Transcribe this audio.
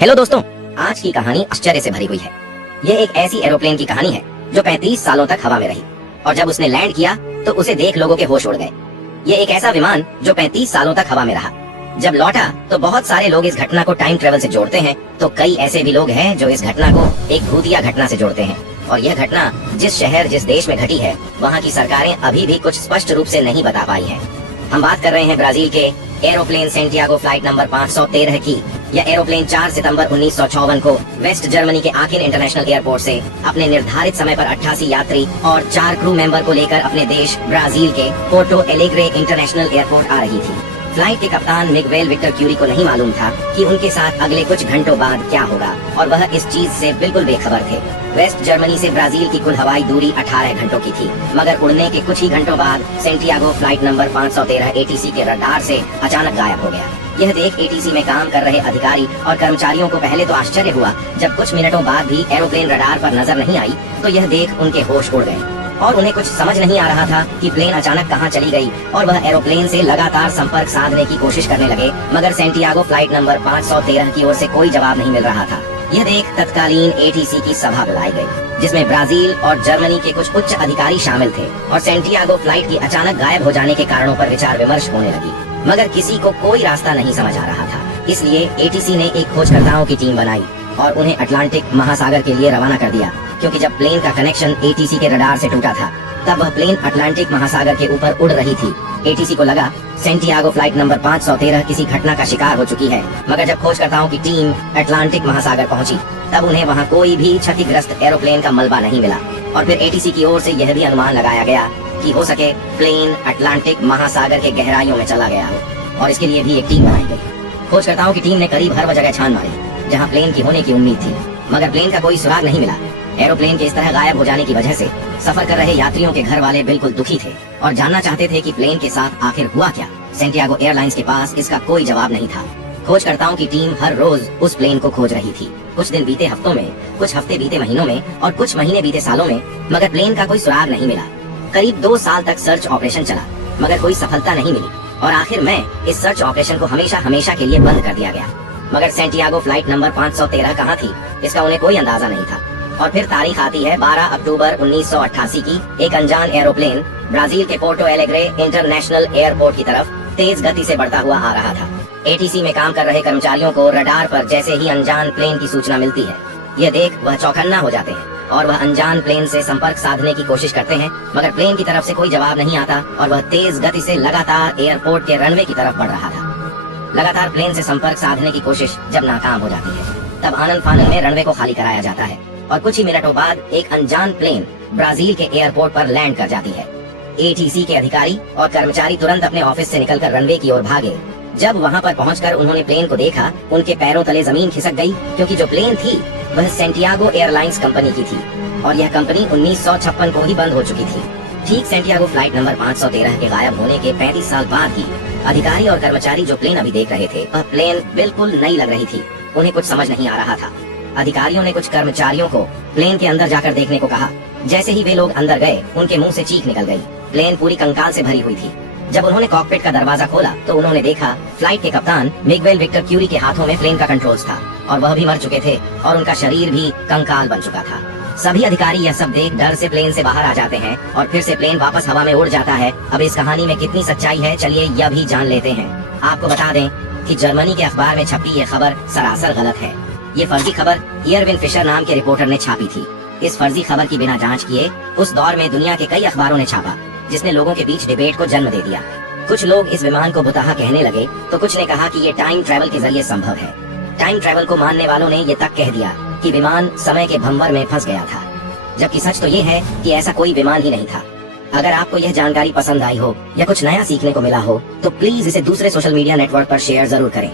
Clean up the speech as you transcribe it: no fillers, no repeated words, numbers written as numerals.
Hello दोस्तों, आज की कहानी आश्चर्य से भरी हुई है। ये एक ऐसी एरोप्लेन की कहानी है जो 35 सालों तक हवा में रही और जब उसने लैंड किया तो उसे देख लोगों के होश उड़ गए। ये एक ऐसा विमान जो 35 सालों तक हवा में रहा। जब लौटा तो बहुत सारे लोग इस घटना को टाइम ट्रेवल से जोड़ते हैं, तो कई ऐसे भी लोग हैं जो इस घटना को एक भूतिया घटना से जोड़ते हैं। और यह घटना जिस शहर जिस देश में घटी है, वहाँ की सरकारें अभी भी कुछ स्पष्ट रूप से नहीं बता पाई हैं। हम बात कर रहे हैं ब्राजील के एरोप्लेन सेंटियागो फ्लाइट नंबर 513 की। यह एरोप्लेन 4 सितंबर 1954 को वेस्ट जर्मनी के आकिन इंटरनेशनल एयरपोर्ट से अपने निर्धारित समय पर 88 यात्री और 4 क्रू मेंबर को लेकर अपने देश ब्राजील के पोर्टो एलेग्रे इंटरनेशनल एयरपोर्ट आ रही थी। फ्लाइट के कप्तान मिगवेल विक्टर क्यूरी को नहीं मालूम था कि उनके साथ अगले कुछ घंटों बाद क्या होगा और वह इस चीज से बिल्कुल बेखबर थे। वेस्ट जर्मनी से ब्राजील की कुल हवाई दूरी 18 घंटों की थी, मगर उड़ने के कुछ ही घंटों बाद सेंटियागो फ्लाइट नंबर 513 एटीसी के रडार से अचानक गायब हो गया। यह देख एटीसी में काम कर रहे अधिकारी और कर्मचारियों को पहले तो आश्चर्य हुआ, जब कुछ मिनटों बाद भी एरोप्लेन रडार पर नजर नहीं आई तो यह देख उनके होश उड़ गए और उन्हें कुछ समझ नहीं आ रहा था कि प्लेन अचानक कहां चली गई और वह एरोप्लेन से लगातार संपर्क साधने की कोशिश करने लगे, मगर सेंटियागो फ्लाइट नंबर 513 की ओर से कोई जवाब नहीं मिल रहा था। यह देख तत्कालीन एटीसी की सभा बुलाई गई, जिसमें ब्राजील और जर्मनी के कुछ उच्च अधिकारी शामिल थे और सेंटियागो फ्लाइट की अचानक गायब हो जाने के कारणों पर विचार विमर्श होने लगी, मगर किसी को कोई रास्ता नहीं समझ आ रहा था। इसलिए एटीसी ने एक खोजकर्ताओं की टीम बनाई और उन्हें अटलांटिक महासागर के लिए रवाना कर दिया, क्योंकि जब प्लेन का कनेक्शन एटीसी के रडार से टूटा था तब वह प्लेन अटलांटिक महासागर के ऊपर उड़ रही थी। एटीसी को लगा सेंटियागो फ्लाइट नंबर 513 किसी घटना का शिकार हो चुकी है, मगर जब खोजकर्ताओं की टीम अटलांटिक महासागर पहुंची तब उन्हें वहां कोई भी क्षतिग्रस्त एरोप्लेन का मलबा नहीं मिला। और फिर एटीसी की ओर से यह भी अनुमान लगाया गया कि हो सके प्लेन अटलांटिक महासागर के गहराइयों में चला गया हो, और इसके लिए भी एक टीम बनाई गई। खोजकर्ताओं की टीम ने करीब हर जगह छान मारी जहाँ प्लेन की होने की उम्मीद थी, मगर प्लेन का कोई सुराग नहीं मिला। एरोप्लेन के इस तरह गायब हो जाने की वजह से सफर कर रहे यात्रियों के घर वाले बिल्कुल दुखी थे और जानना चाहते थे कि प्लेन के साथ आखिर हुआ क्या। सेंटियागो एयरलाइंस के पास इसका कोई जवाब नहीं था। खोजकर्ताओं की टीम हर रोज उस प्लेन को खोज रही थी। कुछ दिन बीते हफ्तों में, कुछ हफ्ते बीते महीनों में और कुछ महीने बीते सालों में, मगर प्लेन का कोई सुराग नहीं मिला। करीब 2 साल तक सर्च ऑपरेशन चला, मगर कोई सफलता नहीं मिली और आखिर में इस सर्च ऑपरेशन को हमेशा के लिए बंद कर दिया गया। मगर सेंटियागो फ्लाइट नंबर 513 कहाँ थी, इसका उन्हें कोई अंदाजा नहीं था। और फिर तारीख आती है 12 अक्टूबर 1988 की। एक अनजान एरोप्लेन ब्राजील के पोर्टो एलेग्रे इंटरनेशनल एयरपोर्ट की तरफ तेज गति से बढ़ता हुआ आ रहा था। एटीसी में काम कर रहे कर्मचारियों को रडार पर जैसे ही अनजान प्लेन की सूचना मिलती है, यह देख वह चौकन्ना हो जाते हैं और वह अनजान प्लेन से संपर्क साधने की कोशिश करते हैं, मगर प्लेन की तरफ से कोई जवाब नहीं आता और वह तेज गति से लगातार एयरपोर्ट के रनवे की तरफ बढ़ रहा था। लगातार प्लेन से संपर्क साधने की कोशिश जब नाकाम हो जाती है, तब आनंद फानंद में रनवे को खाली कराया जाता है और कुछ ही मिनटों बाद एक अनजान प्लेन ब्राजील के एयरपोर्ट पर लैंड कर जाती है। एटीसी के अधिकारी और कर्मचारी तुरंत अपने ऑफिस से निकलकर रनवे की ओर भागे। जब वहां पर पहुंचकर उन्होंने प्लेन को देखा, उनके पैरों तले जमीन खिसक गई, क्योंकि जो प्लेन थी वह सेंटियागो एयरलाइंस कंपनी की थी और यह कंपनी 1956 को ही बंद हो चुकी थी। ठीक सेंटियागो फ्लाइट नंबर 513 के गायब होने के 35 साल बाद ही अधिकारी और कर्मचारी जो प्लेन अभी देख रहे थे, वह प्लेन बिल्कुल नई लग रही थी। उन्हें कुछ समझ नहीं आ रहा था। अधिकारियों ने कुछ कर्मचारियों को प्लेन के अंदर जाकर देखने को कहा। जैसे ही वे लोग अंदर गए, उनके मुंह से चीख निकल गई। प्लेन पूरी कंकाल से भरी हुई थी। जब उन्होंने कॉकपिट का दरवाजा खोला तो उन्होंने देखा फ्लाइट के कप्तान मिगवेल विक्टर क्यूरी के हाथों में प्लेन का कंट्रोल्स था और वह भी मर चुके थे और उनका शरीर भी कंकाल बन चुका था। सभी अधिकारी यह सब देख डर से प्लेन से बाहर आ जाते हैं और फिर से प्लेन वापस हवा में उड़ जाता है। अब इस कहानी में कितनी सच्चाई है, चलिए यह भी जान लेते हैं। आपको बता दें कि जर्मनी के अखबार में छपी यह खबर सरासर गलत है। ये फर्जी खबर इरविन फिशर नाम के रिपोर्टर ने छापी थी। इस फर्जी खबर की बिना जांच किए उस दौर में दुनिया के कई अखबारों ने छापा, जिसने लोगों के बीच डिबेट को जन्म दे दिया। कुछ लोग इस विमान को बुताहा कहने लगे तो कुछ ने कहा कि ये टाइम ट्रेवल के जरिए संभव है। टाइम ट्रेवल को मानने वालों ने ये तक कह दिया कि विमान समय के भंवर में फंस गया था, जबकि सच तो ये है कि ऐसा कोई विमान ही नहीं था। अगर आपको यह जानकारी पसंद आई हो या कुछ नया सीखने को मिला हो तो प्लीज इसे दूसरे सोशल मीडिया नेटवर्क पर शेयर जरूर करें।